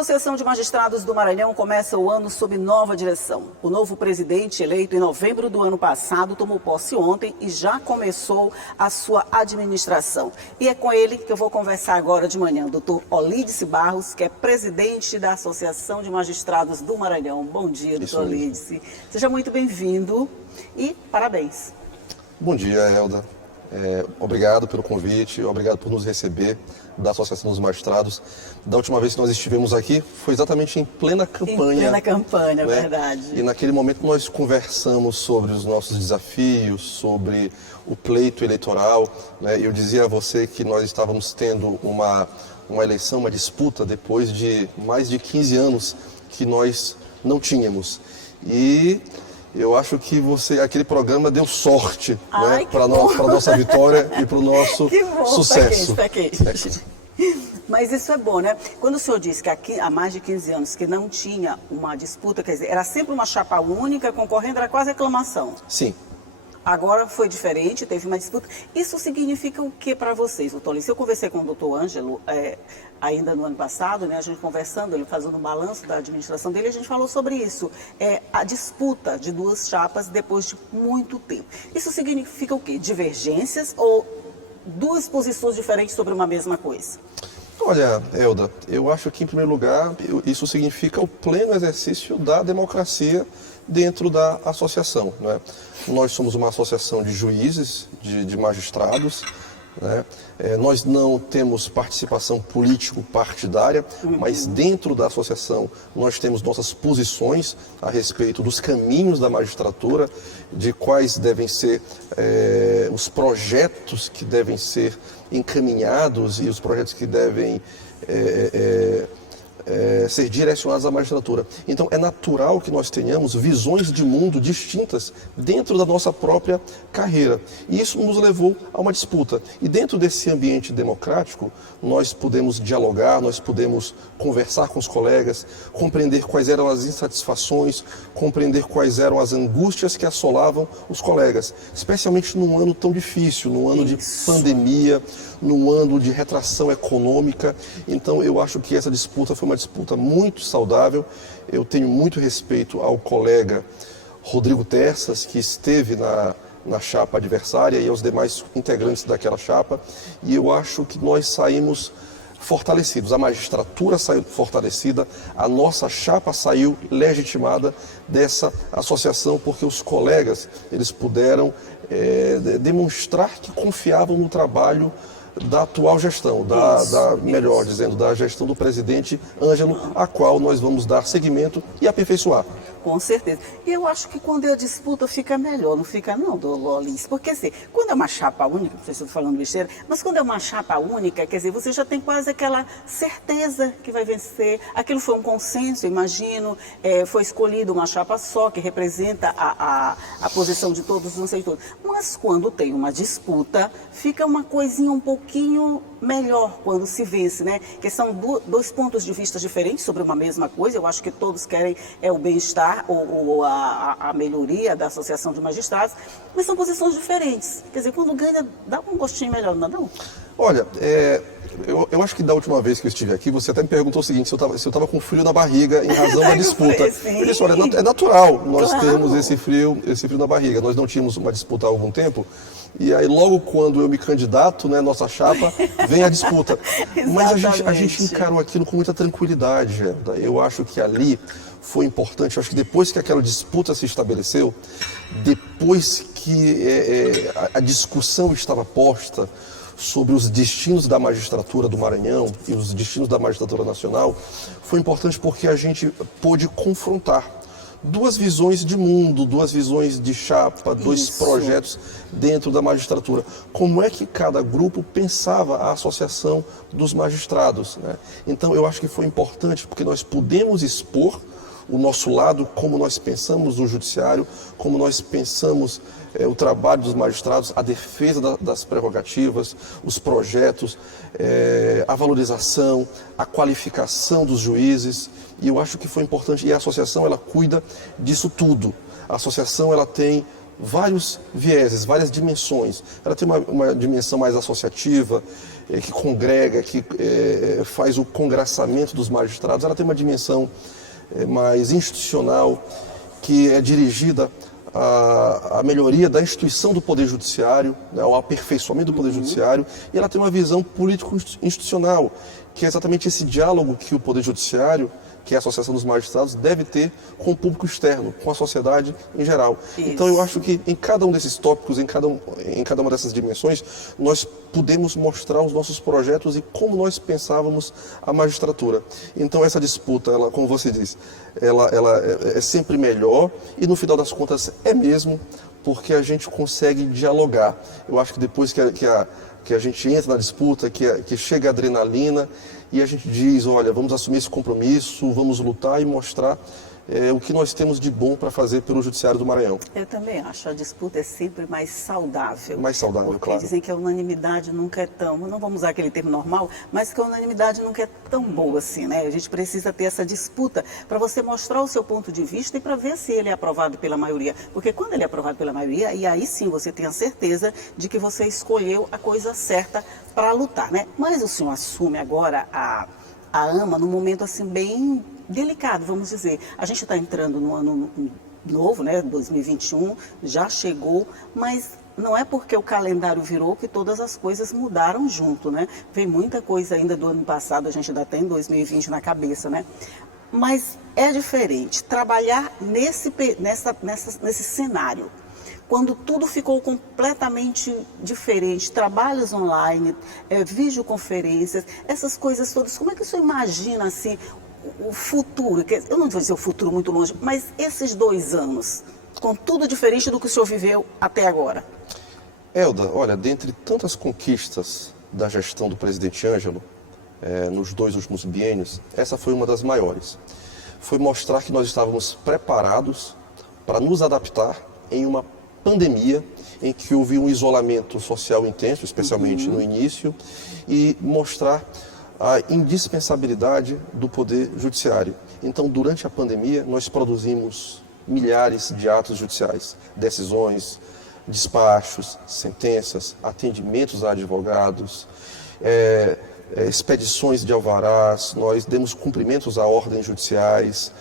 Associação de Magistrados do Maranhão começa o ano sob nova direção. O novo presidente, eleito em novembro do ano passado, tomou posse ontem e já começou a sua administração. E é com ele que eu vou conversar agora de manhã, doutor Olídice Barros, que é presidente da Associação de Magistrados do Maranhão. Bom dia, doutor Olídice. Seja muito bem-vindo e parabéns. Bom dia, Elda. Obrigado pelo convite, obrigado por nos receber da Associação dos Magistrados. Da última vez que nós estivemos aqui foi exatamente em plena campanha. Em plena campanha, né? Verdade. E naquele momento nós conversamos sobre os nossos desafios, sobre o pleito eleitoral. Né? Eu dizia a você que nós estávamos tendo uma eleição, uma disputa, depois de mais de 15 anos que nós não tínhamos. E eu acho que aquele programa deu sorte, né, para a nossa vitória e para o nosso sucesso. Tá quente. Mas isso é bom, né? Quando o senhor disse que aqui, há mais de 15 anos que não tinha uma disputa, quer dizer, era sempre uma chapa única, concorrendo, era quase aclamação. Sim. Agora foi diferente, teve uma disputa. Isso significa o que para vocês, doutor Olídice? Eu conversei com o doutor Ângelo ainda no ano passado, né, a gente conversando, ele fazendo um balanço da administração dele, a gente falou sobre isso. A disputa de duas chapas depois de muito tempo. Isso significa o quê? Divergências ou duas posições diferentes sobre uma mesma coisa? Olha, Elda, eu acho que, em primeiro lugar, isso significa o pleno exercício da democracia dentro da associação. Né? Nós somos uma associação de juízes, de magistrados, né? Nós não temos participação político-partidária, mas dentro da associação nós temos nossas posições a respeito dos caminhos da magistratura, de quais devem ser os projetos que devem ser encaminhados e os projetos que devem ser direcionados à magistratura. Então é natural que nós tenhamos visões de mundo distintas dentro da nossa própria carreira. E isso nos levou a uma disputa. E dentro desse ambiente democrático, nós podemos dialogar, nós podemos conversar com os colegas, compreender quais eram as insatisfações, compreender quais eram as angústias que assolavam os colegas, especialmente num ano tão difícil, num ano de pandemia, num ano de retração econômica. Então eu acho que essa disputa foi uma disputa muito saudável. Eu tenho muito respeito ao colega Rodrigo Terças, que esteve na chapa adversária, e aos demais integrantes daquela chapa, e eu acho que nós saímos fortalecidos, a magistratura saiu fortalecida, a nossa chapa saiu legitimada dessa associação, porque os colegas, eles puderam demonstrar que confiavam no trabalho da atual gestão, melhor dizendo, da gestão do presidente Ângelo, a qual nós vamos dar seguimento e aperfeiçoar. Com certeza. E eu acho que quando é a disputa fica melhor, não fica não, doutor Olídice? Porque assim, quando é uma chapa única, não sei se eu estou falando besteira, mas quando é uma chapa única, quer dizer, você já tem quase aquela certeza que vai vencer. Aquilo foi um consenso, imagino, foi escolhido uma chapa só, que representa a posição de todos, não sei todos. Mas quando tem uma disputa, fica uma coisinha um pouquinho melhor quando se vence, né? Que são dois pontos de vista diferentes sobre uma mesma coisa. Eu acho que todos querem o bem-estar ou a melhoria da Associação de Magistrados, mas são posições diferentes. Quer dizer, quando ganha, dá um gostinho melhor, não dá não? Olha, eu acho que da última vez que eu estive aqui, você até me perguntou o seguinte, se eu estava com frio na barriga em razão da disputa. Eu disse, olha, é natural nós termos esse frio na barriga. Nós não tínhamos uma disputa há algum tempo, e aí logo quando eu me candidato, né, nossa chapa, vem a disputa. Mas a gente encarou aquilo com muita tranquilidade, Gerda. Eu acho que ali foi importante, eu acho que depois que aquela disputa se estabeleceu, depois que a discussão estava posta sobre os destinos da magistratura do Maranhão e os destinos da magistratura nacional, foi importante porque a gente pôde confrontar duas visões de mundo, duas visões de chapa, dois projetos dentro da magistratura. Como é que cada grupo pensava a associação dos magistrados, né? Então eu acho que foi importante porque nós pudemos expor o nosso lado, como nós pensamos o judiciário, como nós pensamos o trabalho dos magistrados, a defesa das prerrogativas, os projetos, a valorização, a qualificação dos juízes. E eu acho que foi importante. E a associação, ela cuida disso tudo. A associação, ela tem vários vieses, várias dimensões. Ela tem uma dimensão mais associativa, que congrega, que faz o congraçamento dos magistrados. Ela tem uma dimensão mais institucional, que é dirigida à melhoria da instituição do Poder Judiciário, né, ao aperfeiçoamento do Poder Judiciário, e ela tem uma visão político-institucional, que é exatamente esse diálogo que o Poder Judiciário, que é a Associação dos Magistrados, deve ter com o público externo, com a sociedade em geral. Isso. Então eu acho que em cada um desses tópicos, em cada uma dessas dimensões, nós podemos mostrar os nossos projetos e como nós pensávamos a magistratura. Então essa disputa, ela, como você disse, ela é sempre melhor e no final das contas é mesmo, porque a gente consegue dialogar. Eu acho que depois que a gente entra na disputa, que chega a adrenalina e a gente diz, olha, vamos assumir esse compromisso, vamos lutar e mostrar o que nós temos de bom para fazer pelo Judiciário do Maranhão. Eu também acho, a disputa é sempre mais saudável. Mais saudável, porque claro. Dizem que a unanimidade nunca é tão, não vamos usar aquele termo normal, mas que a unanimidade nunca é tão boa assim, né? A gente precisa ter essa disputa para você mostrar o seu ponto de vista e para ver se ele é aprovado pela maioria. Porque quando ele é aprovado pela maioria, e aí sim você tem a certeza de que você escolheu a coisa certa para lutar, né? Mas o senhor assume agora a AMA num momento assim bem delicado, vamos dizer. A gente está entrando no ano novo, né, 2021, já chegou, mas não é porque o calendário virou que todas as coisas mudaram junto, né? Vem muita coisa ainda do ano passado, a gente ainda tem 2020 na cabeça, né? Mas é diferente trabalhar nesse cenário. Quando tudo ficou completamente diferente, trabalhos online, videoconferências, essas coisas todas, como é que o senhor imagina assim, o futuro? Eu não vou dizer o futuro muito longe, mas esses 2 anos, com tudo diferente do que o senhor viveu até agora? Elda, olha, dentre tantas conquistas da gestão do presidente Ângelo, nos 2 últimos biênios, essa foi uma das maiores. Foi mostrar que nós estávamos preparados para nos adaptar em uma pandemia em que houve um isolamento social intenso, especialmente no início, e mostrar a indispensabilidade do Poder Judiciário. Então, durante a pandemia, nós produzimos milhares de atos judiciais, decisões, despachos, sentenças, atendimentos a advogados, expedições de alvarás, nós demos cumprimentos a ordens judiciais,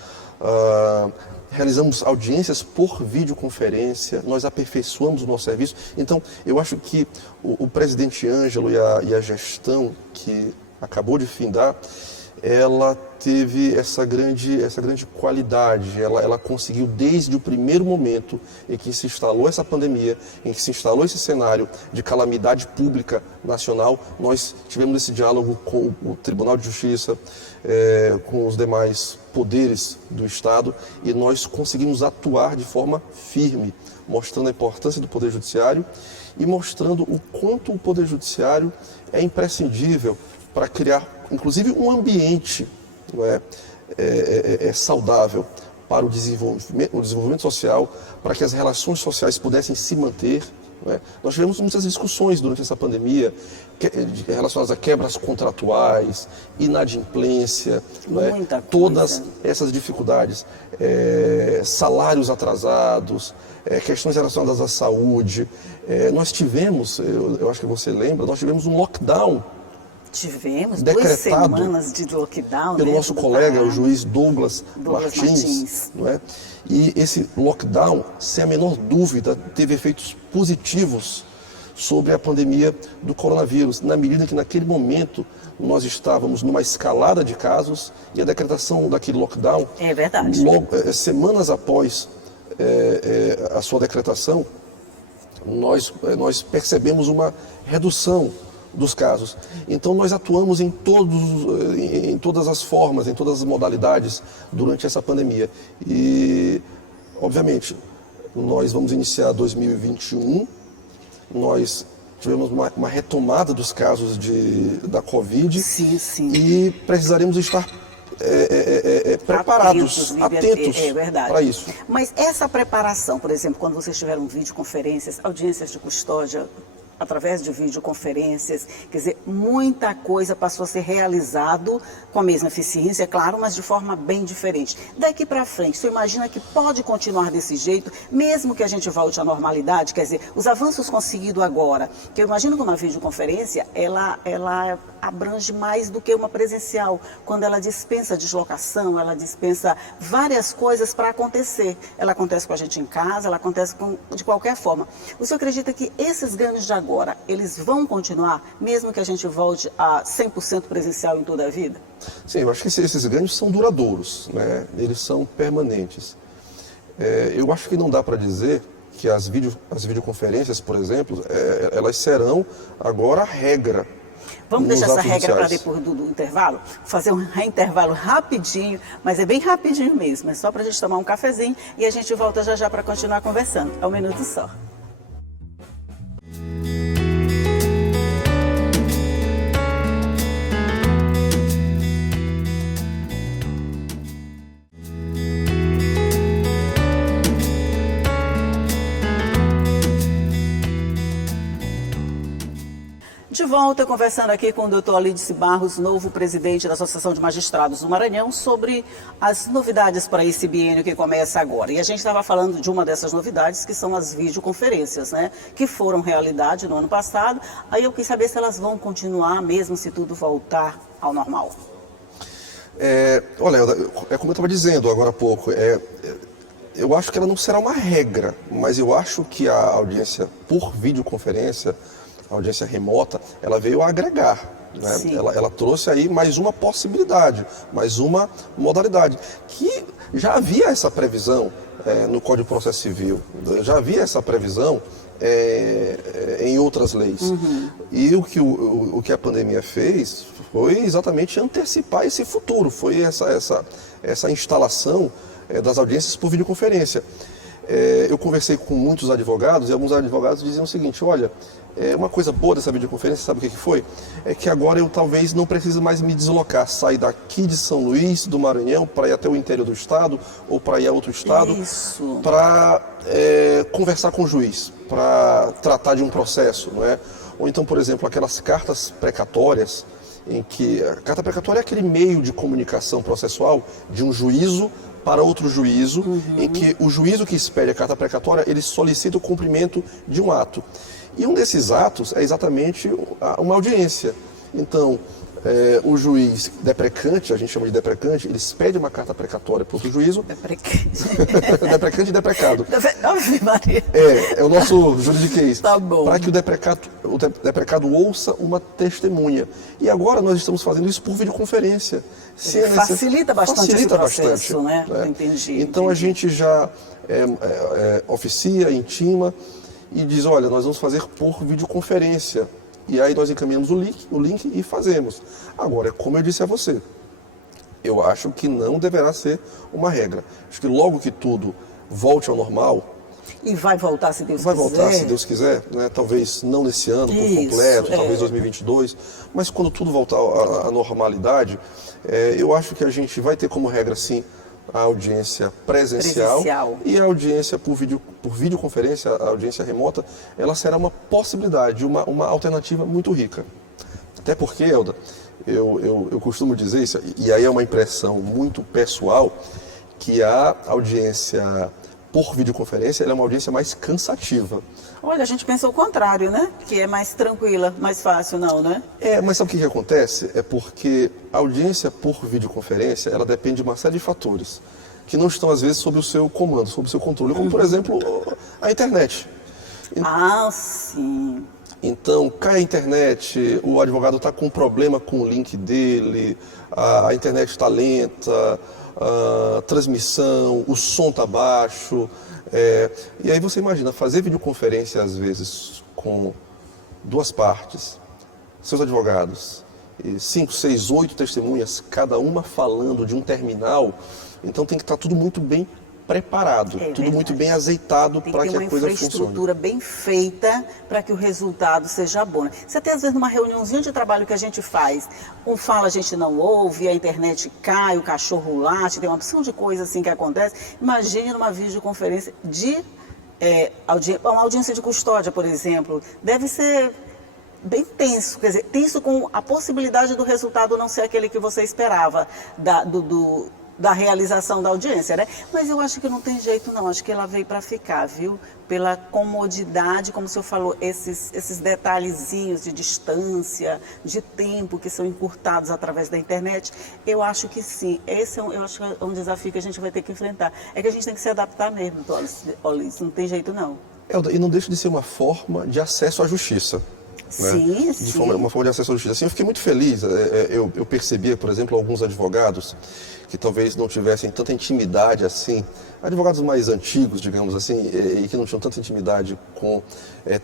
realizamos audiências por videoconferência, nós aperfeiçoamos o nosso serviço. Então, eu acho que o presidente Ângelo e a gestão que acabou de findar, ela teve essa grande qualidade, ela conseguiu desde o primeiro momento em que se instalou essa pandemia, em que se instalou esse cenário de calamidade pública nacional, nós tivemos esse diálogo com o Tribunal de Justiça, com os demais poderes do Estado, e nós conseguimos atuar de forma firme, mostrando a importância do Poder Judiciário e mostrando o quanto o Poder Judiciário é imprescindível para criar, inclusive, um ambiente saudável para o desenvolvimento social, para que as relações sociais pudessem se manter. Nós tivemos muitas discussões durante essa pandemia relacionadas a quebras contratuais, inadimplência, todas essas dificuldades, salários atrasados, questões relacionadas à saúde. Nós tivemos, eu acho que você lembra, nós tivemos um lockdown. Tivemos decretado 2 semanas de lockdown. Pelo nosso colega, o juiz Douglas Martins. Não é? E esse lockdown, sem a menor dúvida, teve efeitos positivos sobre a pandemia do coronavírus, na medida que naquele momento nós estávamos numa escalada de casos e a decretação daquele lockdown, semanas após a sua decretação, nós percebemos uma redução dos casos. Então nós atuamos em todas as formas, em todas as modalidades durante essa pandemia. E, obviamente, nós vamos iniciar 2021, nós tivemos uma retomada dos casos da Covid. Sim. E precisaremos estar preparados, atentos para isso. Mas essa preparação, por exemplo, quando vocês tiveram videoconferências, audiências de custódia, através de videoconferências, quer dizer, muita coisa passou a ser realizado com a mesma eficiência, claro, mas de forma bem diferente. Daqui para frente, você imagina que pode continuar desse jeito, mesmo que a gente volte à normalidade, quer dizer, os avanços conseguidos agora, que eu imagino que uma videoconferência, ela abrange mais do que uma presencial, quando ela dispensa deslocação, ela dispensa várias coisas para acontecer. Ela acontece com a gente em casa, ela acontece de qualquer forma. O senhor acredita que esses ganhos de agora, eles vão continuar, mesmo que a gente volte a 100% presencial em toda a vida? Sim, eu acho que esses ganhos são duradouros, né? Eles são permanentes. Eu acho que não dá para dizer que as videoconferências, por exemplo, elas serão agora a regra. Vamos deixar essa regra para judiciais. depois do intervalo? Fazer um intervalo rapidinho, mas é bem rapidinho mesmo, é só para a gente tomar um cafezinho e a gente volta já já para continuar conversando. É um minuto só. De volta, conversando aqui com o doutor Alídice Barros, novo presidente da Associação de Magistrados do Maranhão, sobre as novidades para esse biênio que começa agora. E a gente estava falando de uma dessas novidades, que são as videoconferências, né? Que foram realidade no ano passado. Aí eu quis saber se elas vão continuar, mesmo se tudo voltar ao normal. Olha, é como eu estava dizendo agora há pouco, eu acho que ela não será uma regra, mas eu acho que a audiência por videoconferência, a audiência remota, ela veio a agregar, né? Ela trouxe aí mais uma possibilidade, mais uma modalidade, que já havia essa previsão no Código de Processo Civil, já havia essa previsão em outras leis. Uhum. E o que a pandemia fez foi exatamente antecipar esse futuro, foi essa instalação das audiências por videoconferência. Eu conversei com muitos advogados e alguns advogados diziam o seguinte: olha, uma coisa boa dessa videoconferência, sabe o que foi? É que agora eu talvez não precise mais me deslocar, sair daqui de São Luís, do Maranhão, para ir até o interior do estado ou para ir a outro estado, para conversar com o juiz, para tratar de um processo, não é? Ou então, por exemplo, aquelas cartas precatórias, em que a carta precatória é aquele meio de comunicação processual de um juízo para outro juízo, uhum, em que o juízo que expede a carta precatória, ele solicita o cumprimento de um ato. E um desses atos é exatamente uma audiência. Então, o juiz deprecante, a gente chama de deprecante, ele expede uma carta precatória para outro juízo. Deprecante. Deprecante e deprecado. Ave Maria. É o nosso juridiquês. Tá bom. Para que o deprecado ouça uma testemunha. E agora nós estamos fazendo isso por videoconferência. Facilita bastante esse processo, né? Entendi. Então a gente já oficia, intima e diz: olha, nós vamos fazer por videoconferência. E aí nós encaminhamos o link e fazemos. Agora, como eu disse a você, eu acho que não deverá ser uma regra. Acho que logo que tudo volte ao normal... E vai voltar, se Deus quiser. Vai voltar, se Deus quiser, né? Talvez não nesse ano por completo, talvez 2022, mas quando tudo voltar à normalidade, eu acho que a gente vai ter como regra, sim, a audiência presencial e a audiência por videoconferência, a audiência remota, ela será uma possibilidade, uma alternativa muito rica. Até porque, Elda, eu costumo dizer isso, e aí é uma impressão muito pessoal, que a audiência por videoconferência ela é uma audiência mais cansativa. Olha, a gente pensa o contrário, né? Que é mais tranquila, mais fácil, não, né? Mas sabe o que acontece? É porque a audiência por videoconferência, ela depende de uma série de fatores que não estão, às vezes, sob o seu comando, sob o seu controle, como, por exemplo, a internet. Sim. Então, cai a internet, o advogado está com um problema com o link dele, a internet está lenta, a transmissão, o som está baixo. E aí você imagina, fazer videoconferência às vezes com duas partes, seus advogados, 5, 6, 8 testemunhas, cada uma falando de um terminal, então tem que estar tudo muito bem preparado, tudo muito bem azeitado para que a coisa funcione. Tem que ter uma infraestrutura bem feita para que o resultado seja bom. Você até às vezes numa reuniãozinha de trabalho que a gente faz, um fala, a gente não ouve, a internet cai, o cachorro late, tem uma opção de coisa assim que acontece. Imagine numa videoconferência de uma audiência de custódia, por exemplo, deve ser bem tenso, quer dizer, tenso com a possibilidade do resultado não ser aquele que você esperava da realização da audiência, né? Mas eu acho que não tem jeito não, acho que ela veio para ficar, viu? Pela comodidade, como o senhor falou, esses detalhezinhos de distância, de tempo que são encurtados através da internet, eu acho que sim, esse eu acho que é um desafio que a gente vai ter que enfrentar. É que a gente tem que se adaptar mesmo, olha, isso não tem jeito não. Elda, e não deixa de ser uma forma de acesso à justiça. Né? Sim, sim. Uma forma de acesso à justiça. Assim, eu fiquei muito feliz, eu percebia, por exemplo, alguns advogados que talvez não tivessem tanta intimidade assim, advogados mais antigos, digamos assim, e que não tinham tanta intimidade com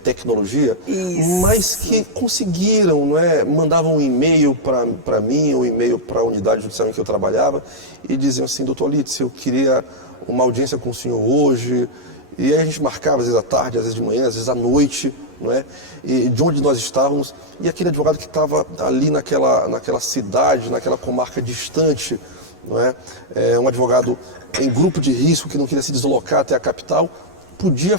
tecnologia, Isso. mas que conseguiram, não é? Mandavam um e-mail para mim, ou um e-mail para a unidade judicial em que eu trabalhava, e diziam assim: doutor Litz, eu queria uma audiência com o senhor hoje. E aí a gente marcava, às vezes à tarde, às vezes de manhã, às vezes à noite, não é? E de onde nós estávamos, e aquele advogado que estava ali naquela cidade, naquela comarca distante, não é? Um advogado em grupo de risco que não queria se deslocar até a capital, podia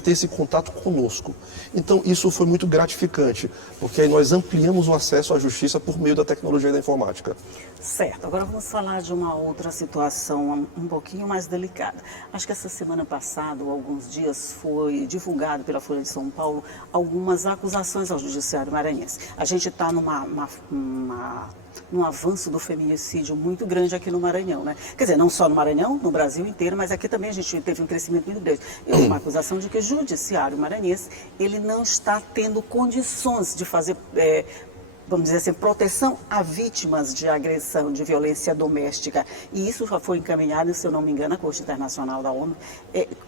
ter esse contato conosco. Então isso foi muito gratificante, porque aí nós ampliamos o acesso à justiça por meio da tecnologia e da informática. Certo, agora vamos falar de uma outra situação um pouquinho mais delicada. Uma que essa semana passada, ou alguns dias, foi divulgado pela Folha de São Paulo algumas acusações ao Judiciário Maranhense. A gente está num avanço do feminicídio muito grande aqui no Maranhão, né? Quer dizer, não só no Maranhão, no Brasil inteiro, mas aqui também a gente teve um crescimento muito grande. E uma acusação de que o Judiciário Maranhense, ele não está tendo condições de fazer, vamos dizer assim, proteção a vítimas de agressão, de violência doméstica. E isso já foi encaminhado, se eu não me engano, à Corte Internacional da ONU.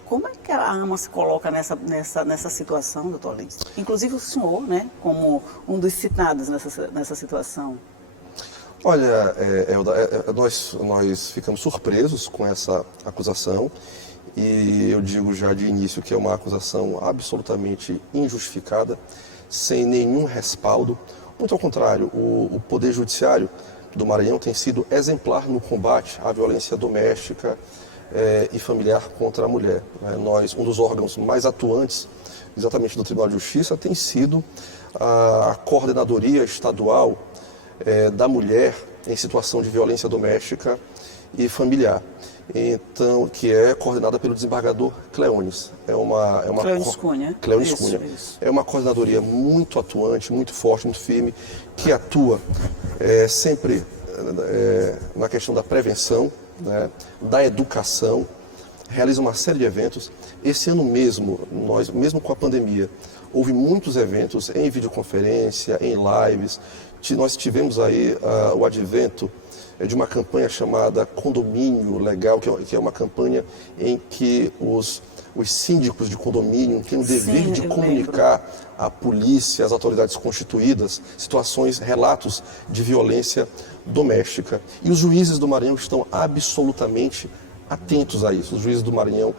Como é que a AMA se coloca nessa situação, doutor Lins? Inclusive o senhor, né, como um dos citados nessa situação. Olha, Elda, nós ficamos surpresos com essa acusação, e eu digo já de início que é uma acusação absolutamente injustificada, sem nenhum respaldo. Muito ao contrário, o Poder Judiciário do Maranhão tem sido exemplar no combate à violência doméstica e familiar contra a mulher. Um dos órgãos mais atuantes, exatamente do Tribunal de Justiça, tem sido a Coordenadoria Estadual da Mulher em Situação de Violência Doméstica e Familiar, então, que é coordenada pelo desembargador Cleones. Cleones Cunha. Cleones Cunha. É uma coordenadoria muito atuante, muito forte, muito firme, que atua sempre na questão da prevenção, né, da educação, realiza uma série de eventos. Esse ano mesmo, mesmo com a pandemia, houve muitos eventos em videoconferência, em lives. Nós tivemos aí o advento de uma campanha chamada Condomínio Legal, que é uma campanha em que os síndicos de condomínio têm o dever de comunicar à polícia, às autoridades constituídas, situações, relatos de violência doméstica. E os juízes do Maranhão estão absolutamente atentos a isso. Os juízes do Maranhão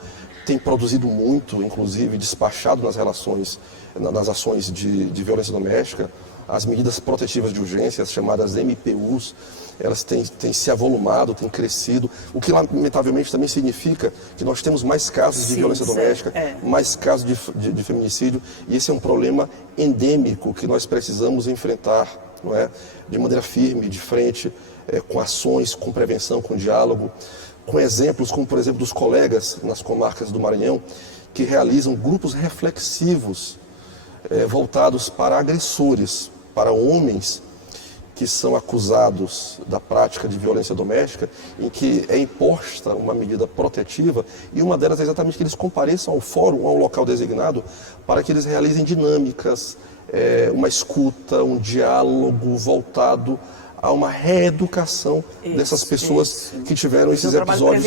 têm produzido muito, inclusive despachado nas ações de violência doméstica. As medidas protetivas de urgência, as chamadas MPUs, elas têm se avolumado, têm crescido, o que lamentavelmente também significa que nós temos mais casos de violência doméstica, mais casos de feminicídio, e esse é um problema endêmico que nós precisamos enfrentar, não é? De maneira firme, de frente, com ações, com prevenção, com diálogo, com exemplos como, por exemplo, dos colegas nas comarcas do Maranhão, que realizam grupos reflexivos voltados para agressores, para homens que são acusados da prática de violência doméstica, em que é imposta uma medida protetiva, e uma delas é exatamente que eles compareçam ao fórum, ao local designado, para que eles realizem dinâmicas, uma escuta, um diálogo voltado a uma reeducação dessas pessoas que tiveram esses episódios.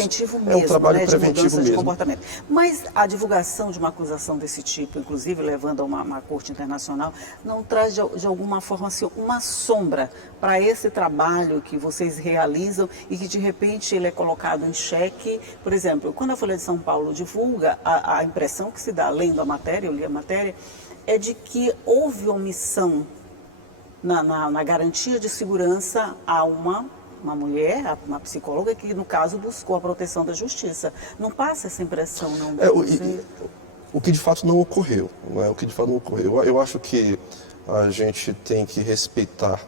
É um trabalho preventivo mesmo, de mudança de comportamento. Mas a divulgação de uma acusação desse tipo, inclusive levando a uma corte internacional, não traz de alguma forma assim, uma sombra para esse trabalho que vocês realizam e que de repente ele é colocado em xeque? Por exemplo, quando a Folha de São Paulo divulga, a impressão que se dá lendo a matéria, eu li a matéria, é de que houve omissão na garantia de segurança a uma mulher, uma psicóloga, que no caso buscou a proteção da justiça. Não passa essa impressão, não? o que de fato não ocorreu. Não é? O que de fato não ocorreu. Eu acho que a gente tem que respeitar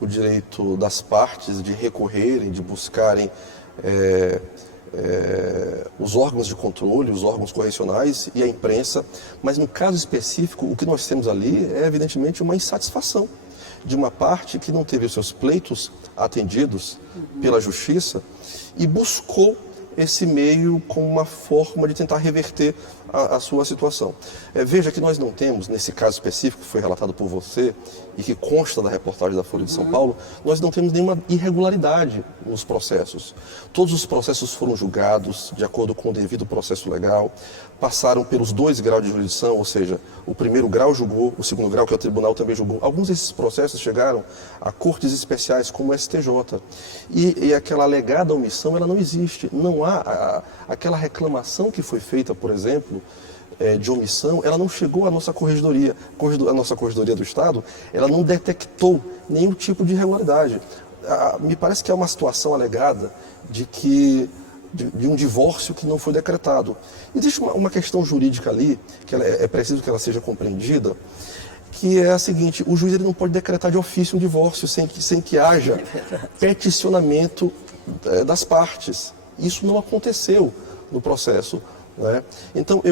o direito das partes de recorrerem, de buscarem os órgãos de controle, os órgãos correcionais e a imprensa, mas no caso específico, o que nós temos ali é evidentemente uma insatisfação de uma parte que não teve os seus pleitos atendidos pela justiça e buscou esse meio como uma forma de tentar reverter a sua situação. Veja que nós não temos, nesse caso específico que foi relatado por você e que consta da reportagem da Folha de São Paulo, nós não temos nenhuma irregularidade nos processos. Todos os processos foram julgados de acordo com o devido processo legal, passaram pelos 2 graus de jurisdição, ou seja, o primeiro grau julgou, o segundo grau, que é o tribunal, também julgou. Alguns desses processos chegaram a cortes especiais como o STJ. E aquela alegada omissão, ela não existe. Não há aquela reclamação que foi feita, por exemplo, de omissão, ela não chegou à nossa corregedoria. A nossa corregedoria do Estado, ela não detectou nenhum tipo de irregularidade. Me parece que é uma situação alegada de um divórcio que não foi decretado. Existe uma questão jurídica ali, que é preciso que ela seja compreendida, que é a seguinte: o juiz ele não pode decretar de ofício um divórcio sem que haja peticionamento das partes. Isso não aconteceu no processo, né? Então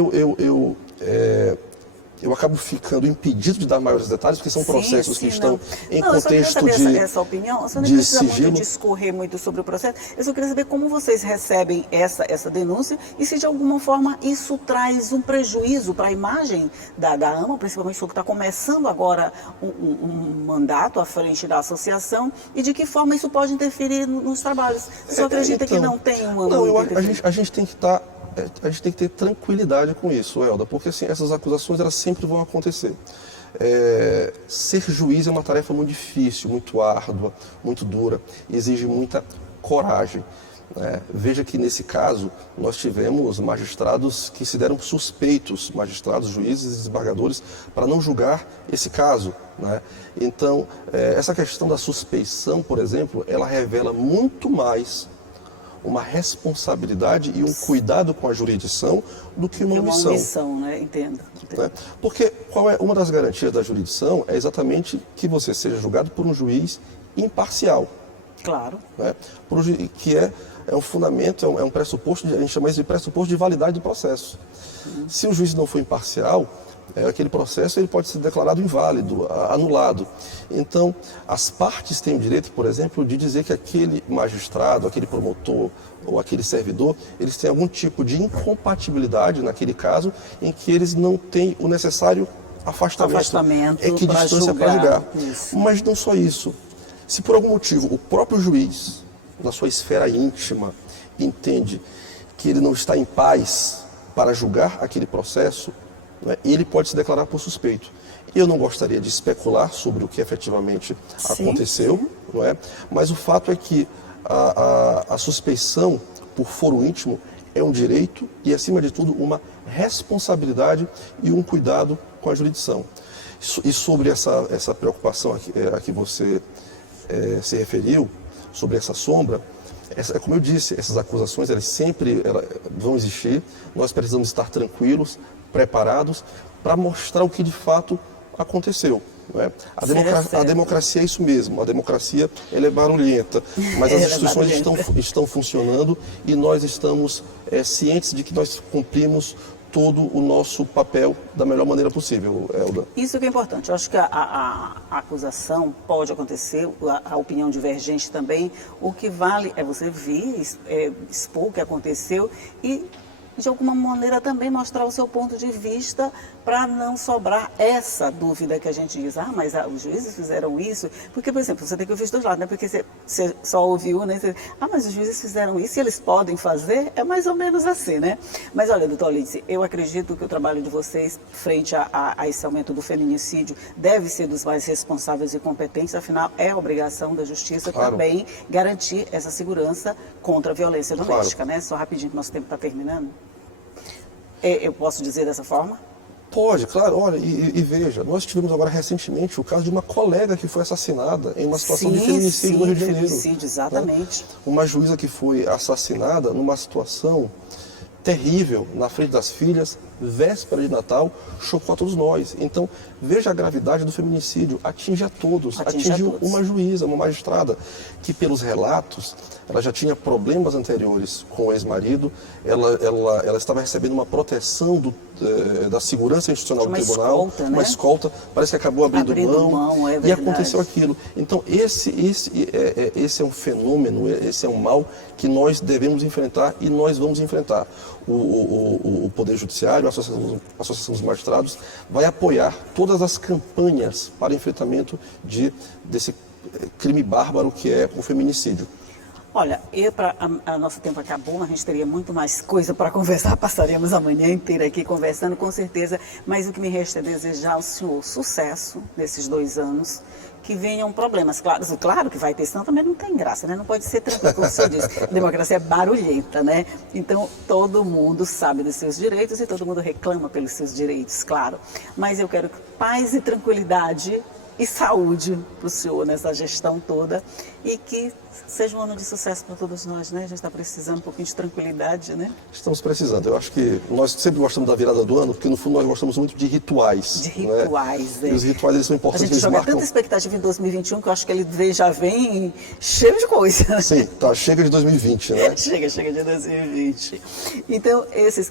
eu acabo ficando impedido de dar maiores detalhes, porque são processos que estão em contexto de essa opinião. Você não precisa muito discorrer muito sobre o processo. Eu só queria saber como vocês recebem essa denúncia e se de alguma forma isso traz um prejuízo para a imagem da AMA, principalmente porque está começando agora um mandato à frente da associação, e de que forma isso pode interferir nos trabalhos. Você acredita que não tem uma... Não, a gente tem que estar... A gente tem que ter tranquilidade com isso, Elda, porque assim, essas acusações elas sempre vão acontecer. Ser juiz é uma tarefa muito difícil, muito árdua, muito dura, exige muita coragem. Veja que nesse caso nós tivemos magistrados que se deram suspeitos, magistrados, juízes e desembargadores, para não julgar esse caso, né? Então, essa questão da suspeição, por exemplo, ela revela muito mais uma responsabilidade e um cuidado com a jurisdição do que uma omissão. Uma omissão, né? Entendo. Né? Porque qual é uma das garantias da jurisdição? É exatamente que você seja julgado por um juiz imparcial. Claro. Né? Que é um fundamento, é um pressuposto, a gente chama isso de pressuposto de validade do processo. Se o juiz não for imparcial, aquele processo ele pode ser declarado inválido, anulado. Então, as partes têm o direito, por exemplo, de dizer que aquele magistrado, aquele promotor ou aquele servidor, eles têm algum tipo de incompatibilidade naquele caso em que eles não têm o necessário afastamento equidistância para julgar. Isso. Mas não só isso. Se por algum motivo o próprio juiz, na sua esfera íntima, entende que ele não está em paz para julgar aquele processo, ele pode se declarar por suspeito. Eu não gostaria de especular sobre o que efetivamente aconteceu, não é? Mas o fato é que a suspeição por foro íntimo é um direito e, acima de tudo, uma responsabilidade e um cuidado com a jurisdição. E sobre essa preocupação a que você se referiu, sobre essa sombra, como eu disse, essas acusações elas sempre vão existir. Nós precisamos estar tranquilos, preparados para mostrar o que de fato aconteceu. Não é? A democracia é isso mesmo. A democracia ela é barulhenta, mas as instituições estão funcionando e nós estamos cientes de que nós cumprimos todo o nosso papel da melhor maneira possível, Elda. Isso que é importante. Eu acho que a acusação pode acontecer, a opinião divergente também. O que vale é você vir, expor o que aconteceu e, de alguma maneira, também mostrar o seu ponto de vista para não sobrar essa dúvida que a gente diz, mas os juízes fizeram isso. Porque, por exemplo, você tem que ouvir os dois lados, né? Porque você só ouviu, né? Mas os juízes fizeram isso e eles podem fazer? É mais ou menos assim, né? Mas olha, doutor Lídice, eu acredito que o trabalho de vocês, frente a esse aumento do feminicídio, deve ser dos mais responsáveis e competentes, afinal, é obrigação da justiça também garantir essa segurança contra a violência doméstica, né? Só rapidinho, que nosso tempo está terminando. Eu posso dizer dessa forma? Pode, claro. Olha, e veja, nós tivemos agora recentemente o caso de uma colega que foi assassinada em uma situação de feminicídio no Rio de Janeiro. Feminicídio, exatamente. Né? Uma juíza que foi assassinada numa situação terrível, na frente das filhas, véspera de Natal, chocou a todos nós. Então, veja a gravidade do feminicídio, atinge a todos, atingiu uma juíza, uma magistrada, que pelos relatos, ela já tinha problemas anteriores com o ex-marido, ela estava recebendo uma proteção da segurança institucional do tribunal, escolta, né? Uma escolta, parece que acabou abrindo mão, é e aconteceu aquilo. Então, esse é um fenômeno, esse é um mal que nós devemos enfrentar e nós vamos enfrentar. O Poder Judiciário, a Associação dos Magistrados, vai apoiar todas as campanhas para enfrentamento desse crime bárbaro que é o feminicídio. Olha, nosso tempo acabou, a gente teria muito mais coisa para conversar, passaríamos a manhã inteira aqui conversando, com certeza, mas o que me resta é desejar ao senhor sucesso nesses 2 anos, que venham problemas. Claro que vai ter, senão também não tem graça, né? Não pode ser tranquilo, como o senhor disse, a democracia é barulhenta, né? Então, todo mundo sabe dos seus direitos e todo mundo reclama pelos seus direitos, claro. Mas eu quero paz e tranquilidade e saúde para o senhor nessa gestão toda e que seja um ano de sucesso para todos nós, né? A gente está precisando um pouquinho de tranquilidade, né? Estamos precisando. Eu acho que nós sempre gostamos da virada do ano, porque no fundo nós gostamos muito de rituais. De rituais, né? E os rituais eles são importantes. A gente joga tanta expectativa em 2021 que eu acho que ele já vem cheio de coisa. Sim, tá, chega de 2020, né? chega de 2020. Então,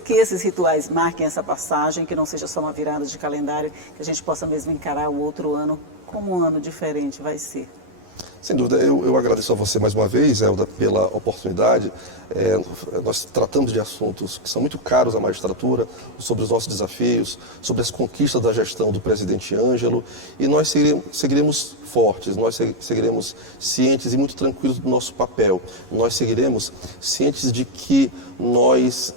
que esses rituais marquem essa passagem, que não seja só uma virada de calendário, que a gente possa mesmo encarar o outro ano como um ano diferente vai ser. Sem dúvida, eu agradeço a você mais uma vez, Elda, pela oportunidade. Nós tratamos de assuntos que são muito caros à magistratura, sobre os nossos desafios, sobre as conquistas da gestão do presidente Ângelo, e nós seguiremos fortes, nós seguiremos cientes e muito tranquilos do nosso papel. Nós seguiremos cientes de que nós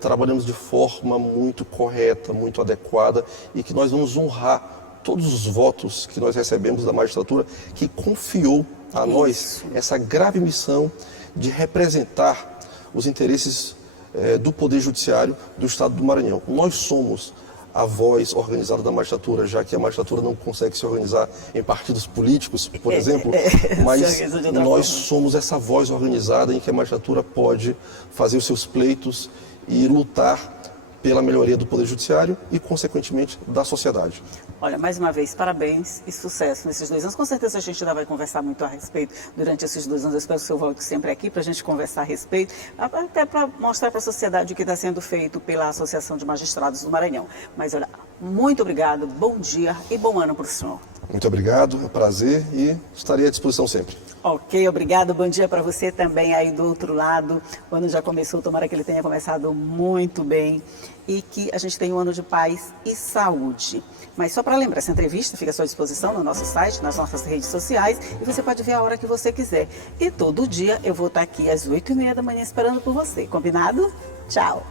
trabalhamos de forma muito correta, muito adequada, e que nós vamos honrar todos os votos que nós recebemos da magistratura, que confiou a nós essa grave missão de representar os interesses do Poder Judiciário do Estado do Maranhão. Nós somos a voz organizada da magistratura, já que a magistratura não consegue se organizar em partidos políticos, por exemplo, mas nós somos essa voz organizada em que a magistratura pode fazer os seus pleitos e lutar pela melhoria do Poder Judiciário e, consequentemente, da sociedade. Olha, mais uma vez, parabéns e sucesso nesses 2 anos. Com certeza a gente ainda vai conversar muito a respeito durante esses 2 anos. Eu espero que o senhor volte sempre aqui para a gente conversar a respeito, até para mostrar para a sociedade o que está sendo feito pela Associação de Magistrados do Maranhão. Mas, olha, muito obrigado, bom dia e bom ano para o senhor. Muito obrigado, é um prazer e estarei à disposição sempre. Ok, obrigado. Bom dia para você também aí do outro lado. O ano já começou, tomara que ele tenha começado muito bem e que a gente tenha um ano de paz e saúde. Mas só para lembrar, essa entrevista fica à sua disposição no nosso site, nas nossas redes sociais e você pode ver a hora que você quiser. E todo dia eu vou estar aqui às 8h30 da manhã esperando por você. Combinado? Tchau!